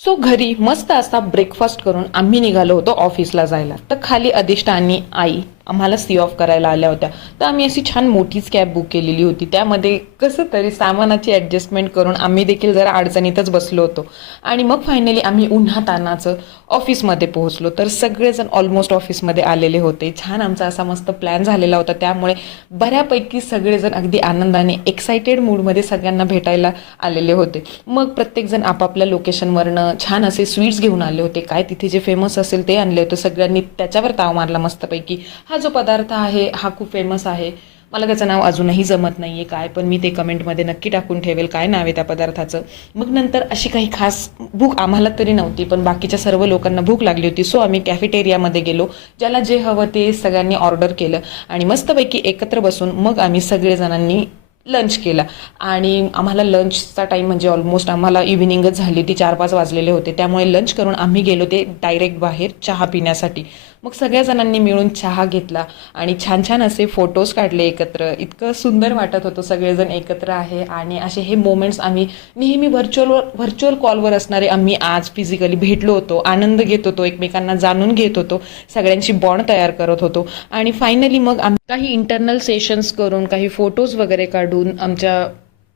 So घरी मस्त असा ब्रेकफास्ट करून आम्ही निघालो होतो ऑफिसला जायला. तर खाली अधिष्ठा आणि आई आम्हाला सी ऑफ करायला आल्या होत्या. तर आम्ही अशी छान मोठीच कॅब बुक केलेली होती. त्यामध्ये कसं तरी सामानाची ॲडजस्टमेंट करून आम्ही देखील जरा अडचणीतच बसलो होतो. आणि मग फायनली आम्ही उन्हातान्हाचं ऑफिसमध्ये पोहोचलो. तर सगळेजण ऑलमोस्ट ऑफिसमध्ये आलेले होते. छान आमचा असा मस्त प्लॅन झालेला होता. त्यामुळे बऱ्यापैकी सगळेजण अगदी आनंदाने एक्सायटेड मूडमध्ये सगळ्यांना भेटायला आलेले होते. मग प्रत्येकजण आपापल्या लोकेशनवरनं छान असे स्वीट्स घेऊन आले होते. काय तिथे जे फेमस असेल ते आणले होते. सगळ्यांनी त्याच्यावर ताव मारला मस्तपैकी. हा जो पदार्थ आहे हा खूप फेमस आहे. मला त्याचं नाव अजूनही जमत नाही आहे काय, पण मी ते कमेंटमध्ये नक्की टाकून ठेवेल काय नाव आहे त्या पदार्थाचं. मग नंतर अशी काही खास भूक आम्हाला तरी नव्हती, पण बाकीच्या सर्व लोकांना भूक लागली होती. सो आम्ही कॅफेटेरियामध्ये गेलो. ज्याला जे हवं ते सगळ्यांनी ऑर्डर केलं आणि मस्तपैकी एकत्र बसून मग आम्ही सगळेजणांनी लंच केला. आणि आम्हाला लंचचा टाईम म्हणजे ऑलमोस्ट आम्हाला इव्हिनिंगच झाली होती, 4-5 वाजलेले होते. त्यामुळे लंच करून आम्ही गेलो ते डायरेक्ट बाहेर चहा पिण्यासाठी. मग सगळ्या जणांनी मिळून चहा घेतला आणि छान छान असे फोटोज काढले एकत्र. इतकं सुंदर वाटत होतं सगळेजण एकत्र आहे. आणि असे हे मोमेंट्स आम्ही नेहमी व्हर्च्युअल कॉलवर असणारे आम्ही आज फिजिकली भेटलो होतो, आनंद घेत होतो, एकमेकांना जाणून घेत होतो, सगळ्यांची बॉन्ड तयार करत होतो. आणि फायनली मग आम्ही काही इंटरनल सेशन्स करून काही फोटोज वगैरे काढून आमच्या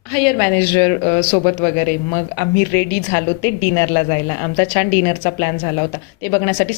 हायर मॅनेजर सोबत वगैरे मग आम्ही रेडी झालो ते डिनरला जायला. आमचा छान डिनरचा प्लॅन झाला होता. ते बघण्यासाठी